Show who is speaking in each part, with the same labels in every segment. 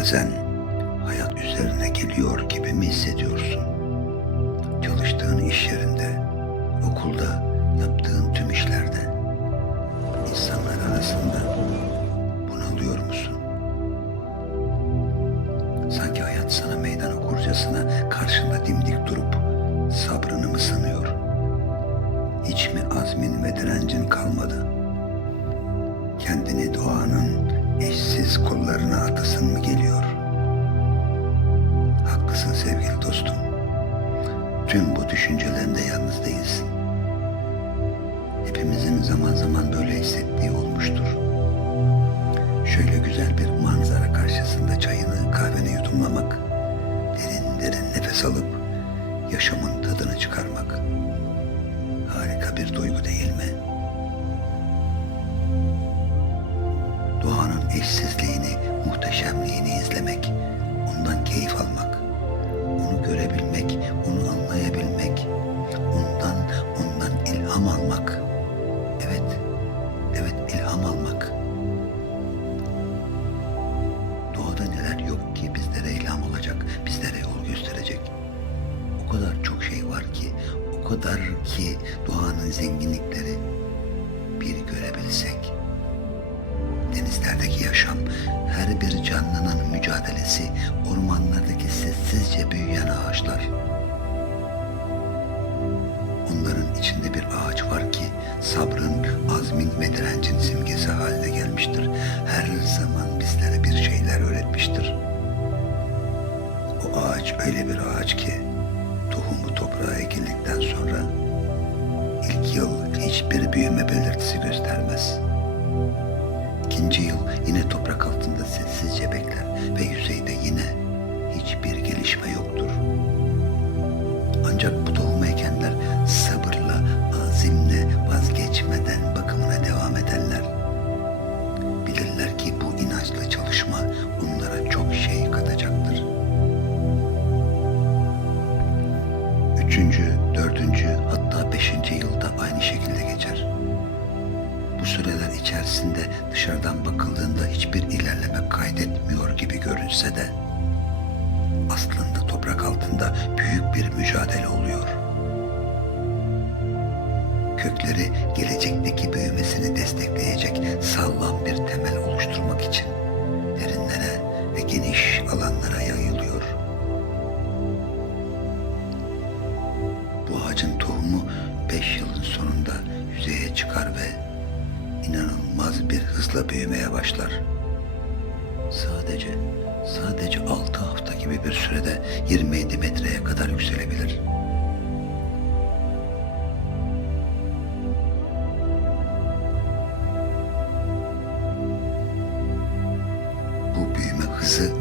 Speaker 1: Bazen hayat üzerine geliyor gibi mi hissediyorsun? Çalıştığın iş yerinde, okulda, yaptığın tüm işlerde, insanlar arasında bunalıyor musun? Sanki hayat sana meydan okurcasına karşında dimdik durup sabrını mı sınıyor? Hiç mi azmin ve direncin kalmadı? Kendini doğanın eşsiz kollarına atasın mı geliyor? Haklısın sevgili dostum. Tüm bu düşüncelerinde yalnız değilsin. Hepimizin zaman zaman böyle hissettiği olmuştur. Şöyle güzel bir manzara karşısında çayını, kahveni yudumlamak, derin derin nefes alıp yaşamın tadını çıkarmak harika bir duygu değil mi? Doğanın eşsizliğini, muhteşemliğini izlemek, ondan keyif almak, onu görebilmek, onu anlayabilmek, ondan ondan ilham almak. Evet, evet ilham almak. Doğada neler yok ki bizlere ilham olacak, bizlere yol gösterecek. O kadar çok şey var ki, o kadar ki doğanın zenginlikleri Denizlerdeki yaşam, her bir canlının mücadelesi, ormanlardaki sessizce büyüyen ağaçlar. Onların içinde bir ağaç var ki sabrın, azmin ve direncin simgesi İkinci yıl yine toprak altında sessizce bekler ve yüzeyde yine süreler içerisinde dışarıdan bakıldığında hiçbir ilerleme kaydetmiyor gibi görünse de aslında toprak altında büyük bir mücadele oluyor. Kökleri gelecekteki büyümesini destekleyecek sağlam bir temel oluşturmak için derinlere ve geniş alanlara yayılıyor. Bu ağacın tohumu beş yılın sonunda yüzeye çıkar ve inanılmaz bir hızla büyümeye başlar. Sadece, sadece altı hafta gibi bir sürede 27 metreye kadar yükselebilir. Bu büyüme hızı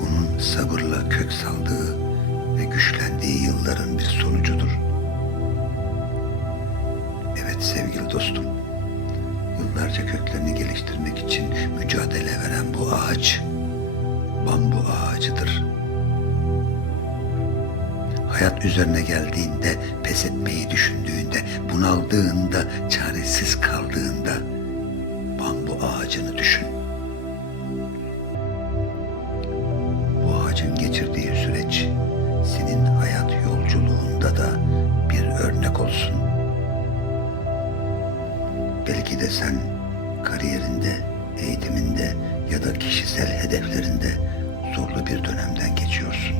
Speaker 1: onun sabırla kök saldığı ve güçlendiği yılların bir sonucudur. Evet sevgili dostum, yıllarca köklerini geliştirmek için mücadele veren bu ağaç, bambu ağacıdır. Hayat üzerine geldiğinde, pes etmeyi düşündüğünde, bunaldığında, çaresiz kaldığında bambu ağacını düşün. Bu ağacın geçirdiği süreç senin hayat yolculuğunda da bir örnek olsun. Belki de sen kariyerinde, eğitiminde ya da kişisel hedeflerinde zorlu bir dönemden geçiyorsun.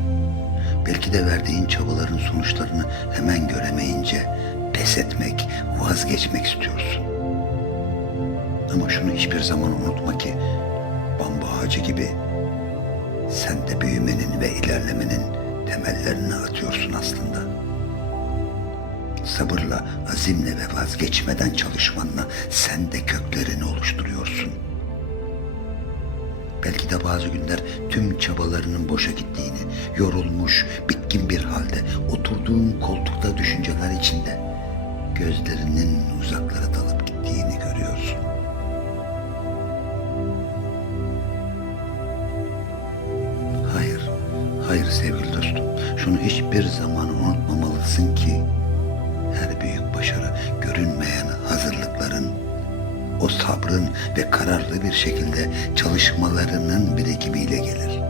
Speaker 1: Belki de verdiğin çabaların sonuçlarını hemen göremeyince pes etmek, vazgeçmek istiyorsun. Ama şunu hiçbir zaman unutma ki bambu ağacı gibi sen de büyümenin ve ilerlemenin temellerini atıyorsun aslında. Sabırla, azimle ve vazgeçmeden çalışmanla sen de köklerini oluşturuyorsun. Belki de bazı günler tüm çabalarının boşa gittiğini, yorulmuş, bitkin bir halde oturduğun koltukta düşünceler içinde gözlerinin uzaklara dalıp gittiğini görüyorsun. Hayır, hayır sevgili dostum. Şunu hiçbir zaman unutmamalısın ki sabrın ve kararlı bir şekilde çalışmalarının birikimiyle gelir.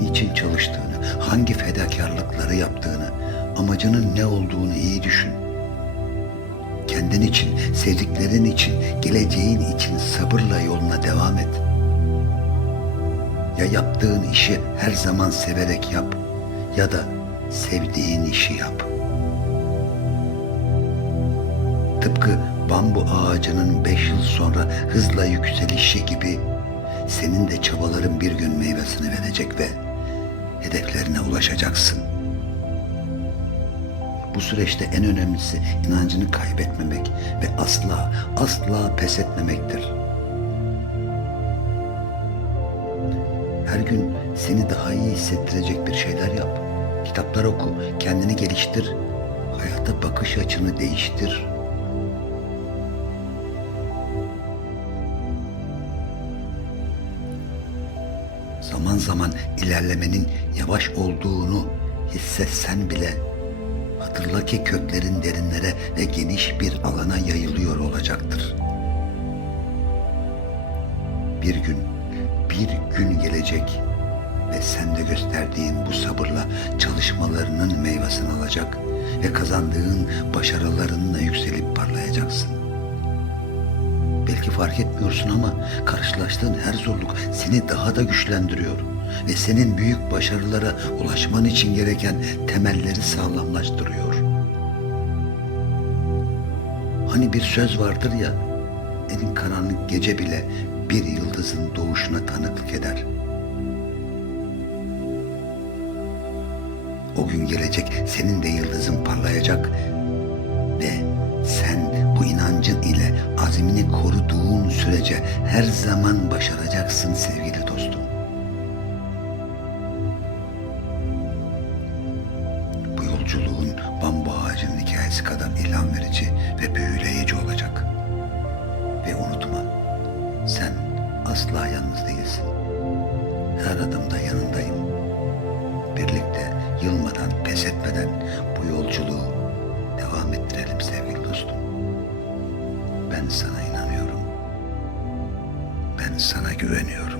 Speaker 1: niçin çalıştığını, hangi fedakarlıkları yaptığını, amacının ne olduğunu iyi düşün. Kendin için, sevdiklerin için, geleceğin için sabırla yoluna devam et. Ya yaptığın işi her zaman severek yap ya da sevdiğin işi yap. Tıpkı bambu ağacının beş yıl sonra hızla yükselişi gibi senin de çabaların bir gün meyvesini verecek ve hedeflerine ulaşacaksın. Bu süreçte en önemlisi inancını kaybetmemek ve asla asla pes etmemektir. Her gün seni daha iyi hissettirecek bir şeyler yap. Kitaplar oku, kendini geliştir. Hayata bakış açını değiştir. Zaman zaman ilerlemenin yavaş olduğunu hissetsen bile hatırla ki köklerin derinlere ve geniş bir alana yayılıyor olacaktır. Bir gün, bir gün gelecek ve sen de gösterdiğin bu sabırla çalışmalarının meyvesini alacak ve kazandığın başarılarınla yükselip parlayacaksın. Belki fark etmiyorsun ama karşılaştığın her zorluk seni daha da güçlendiriyor ve senin büyük başarılara ulaşman için gereken temelleri sağlamlaştırıyor. Hani bir söz vardır ya, en karanlık gece bile bir yıldızın doğuşuna tanıklık eder. O gün gelecek senin de yıldızın parlayacak ve sen bu inancın ile azmini koruduğun sürece her zaman başaracaksın sevgili dostum. Bu yolculuğun bambu ağacının hikayesi kadar ilham verici ve büyüleyici olacak. Ve unutma, sen asla yalnız değilsin. Her adımda yanındayım. Birlikte yılmadan, pes etmeden bu yolculuğu sana güveniyorum.